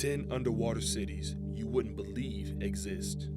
10 underwater cities you wouldn't believe exist.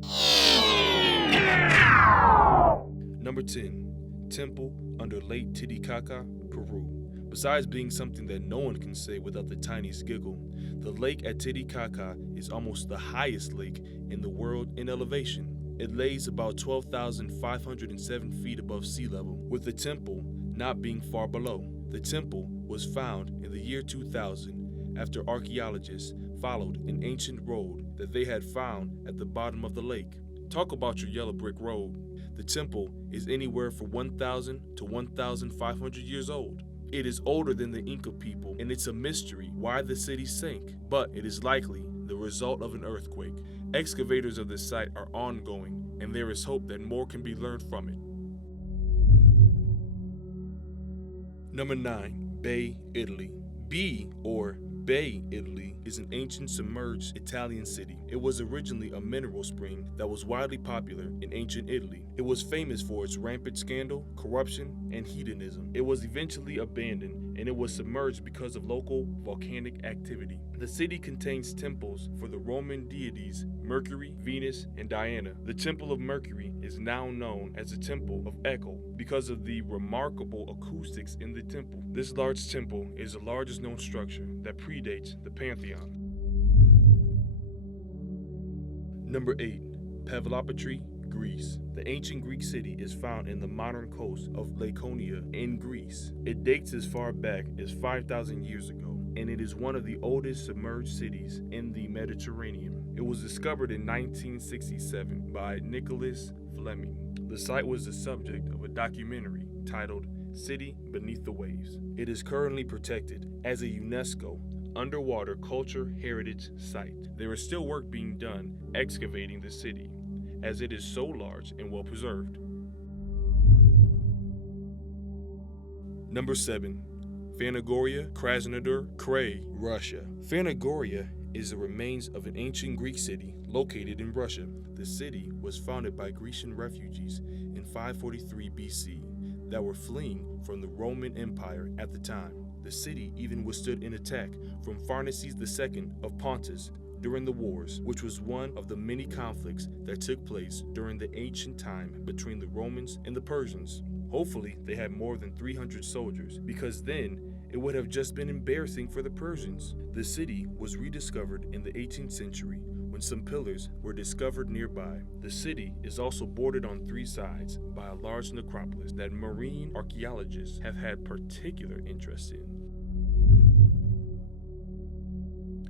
Number 10. Temple under Lake Titicaca, Peru. Besides being something that no one can say without the tiniest giggle, the lake at Titicaca is almost the highest lake in the world in elevation. It lays about 12,507 feet above sea level, with the temple not being far below. The temple was found in the year 2000 after archaeologists followed an ancient road that they had found at the bottom of the lake. Talk about your yellow brick road. The temple is anywhere from 1,000 to 1,500 years old. It is older than the Inca people, and it's a mystery why the city sank, but it is likely the result of an earthquake. Excavations of this site are ongoing, and there is hope that more can be learned from it. Number 9. Bay, Italy. Bay, Italy is an ancient submerged Italian city. It was originally a mineral spring that was widely popular in ancient Italy. It was famous for its rampant scandal, corruption, and hedonism. It was eventually abandoned, and it was submerged because of local volcanic activity. The city contains temples for the Roman deities Mercury, Venus, and Diana. The Temple of Mercury is now known as the Temple of Echo because of the remarkable acoustics in the temple. This large temple is the largest known structure that predates the Pantheon. Number 8. Pavlopatri, Greece. The ancient Greek city is found in the modern coast of Laconia in Greece. It dates as far back as 5,000 years ago, and it is one of the oldest submerged cities in the Mediterranean. It was discovered in 1967 by Nicholas Fleming. The site was the subject of a documentary titled City Beneath the Waves. It is currently protected as a UNESCO Underwater Culture Heritage Site. There is still work being done excavating the city, as it is so large and well preserved. Number 7. Phanagoria, Krasnodar Krai, Russia. Phanagoria is the remains of an ancient Greek city located in Russia. The city was founded by Grecian refugees in 543 BC that were fleeing from the Roman Empire at the time. The city even withstood an attack from Pharnaces II of Pontus during the wars, which was one of the many conflicts that took place during the ancient time between the Romans and the Persians. Hopefully, they had more than 300 soldiers, because then it would have just been embarrassing for the Persians. The city was rediscovered in the 18th century when some pillars were discovered nearby. The city is also bordered on 3 sides by a large necropolis that marine archaeologists have had particular interest in.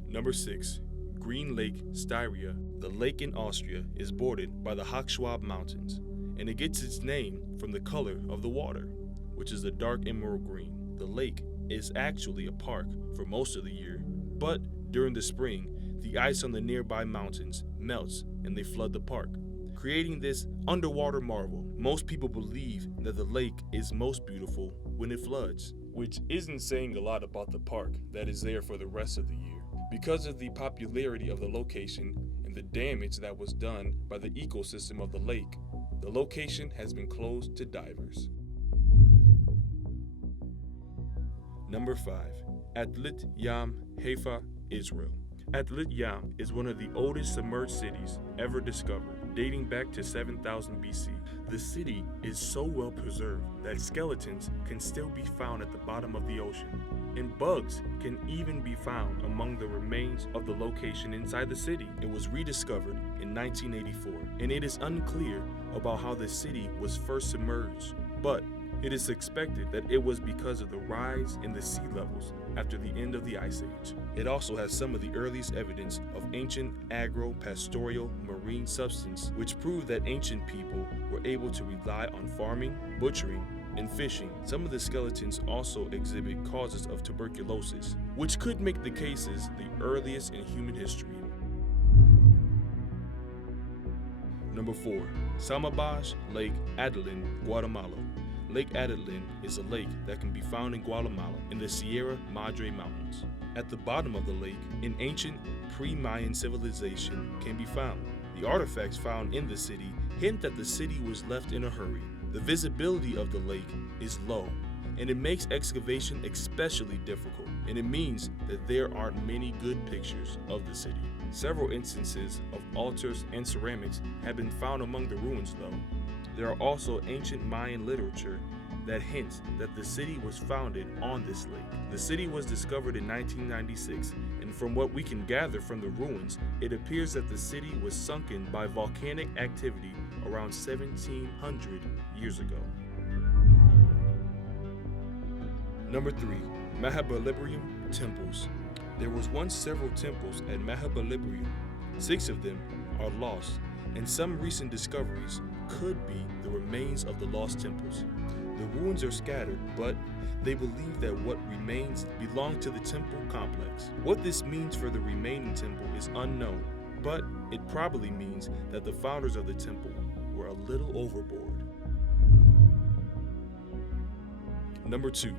Number 6. Green Lake, Styria. The lake in Austria is bordered by the Hochschwab Mountains, and it gets its name from the color of the water, which is a dark emerald green. The lake is actually a park for most of the year, but during the spring, the ice on the nearby mountains melts and they flood the park, creating this underwater marvel. Most people believe that the lake is most beautiful when it floods, which isn't saying a lot about the park that is there for the rest of the year. Because of the popularity of the location and the damage that was done by the ecosystem of the lake, the location has been closed to divers. Number 5. Atlit-Yam, Haifa, Israel. Atlit-Yam is one of the oldest submerged cities ever discovered, dating back to 7000 BC. The city is so well preserved that skeletons can still be found at the bottom of the ocean, and bugs can even be found among the remains of the location inside the city. It was rediscovered in 1984, and it is unclear about how the city was first submerged, but it is expected that it was because of the rise in the sea levels after the end of the Ice Age. It also has some of the earliest evidence of ancient agro-pastoral-marine substance, which proved that ancient people were able to rely on farming, butchering, and fishing. Some of the skeletons also exhibit causes of tuberculosis, which could make the cases the earliest in human history. Number 4. Samabaj Lake, Atitlan, Guatemala. Lake Atitlan is a lake that can be found in Guatemala in the Sierra Madre Mountains. At the bottom of the lake, an ancient pre-Mayan civilization can be found. The artifacts found in the city hint that the city was left in a hurry. The visibility of the lake is low, and it makes excavation especially difficult. and it means that there aren't many good pictures of the city. Several instances of altars and ceramics have been found among the ruins, though. There are also ancient Mayan literature that hints that the city was founded on this lake. The city was discovered in 1996, and from what we can gather from the ruins, it appears that the city was sunken by volcanic activity around 1700 years ago. Number 3. Mahabalipuram temples. There was once several temples at Mahabalipuram. 6 of them are lost, and some recent discoveries could be the remains of the lost temples. The ruins are scattered, but they believe that what remains belong to the temple complex. What this means for the remaining temple is unknown, but it probably means that the founders of the temple were a little overboard. Number 2.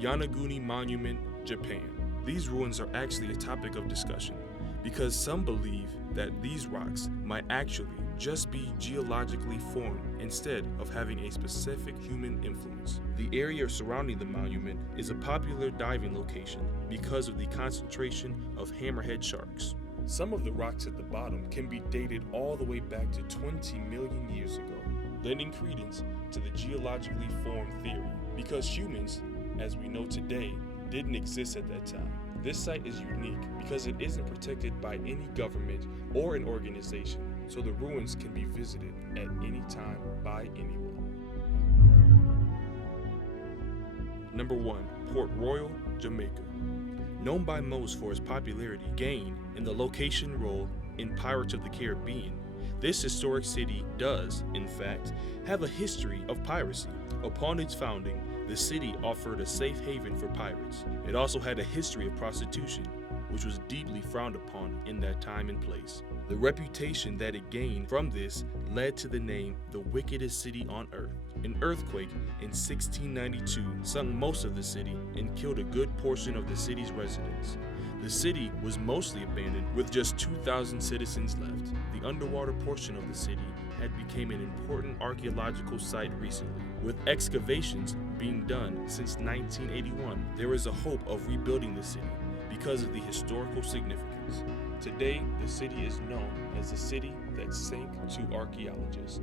Yanaguni Monument, Japan. These ruins are actually a topic of discussion because some believe that these rocks might actually just be geologically formed instead of having a specific human influence. The area surrounding the monument is a popular diving location because of the concentration of hammerhead sharks. Some of the rocks at the bottom can be dated all the way back to 20 million years ago, lending credence to the geologically formed theory because humans, as we know today, didn't exist at that time. This site is unique because it isn't protected by any government or an organization, so the ruins can be visited at any time by anyone. Number 1. Port Royal, Jamaica. Known by most for its popularity gained in the location role in Pirates of the Caribbean, this historic city does, in fact, have a history of piracy. Upon its founding, the city offered a safe haven for pirates. It also had a history of prostitution, which was deeply frowned upon in that time and place. The reputation that it gained from this led to the name the wickedest city on earth. An earthquake in 1692 sunk most of the city and killed a good portion of the city's residents. The city was mostly abandoned with just 2,000 citizens left. The underwater portion of the city had become an important archaeological site recently. With excavations being done since 1981, there is a hope of rebuilding the city because of the historical significance. Today, the city is known as the city that sank to archaeologists.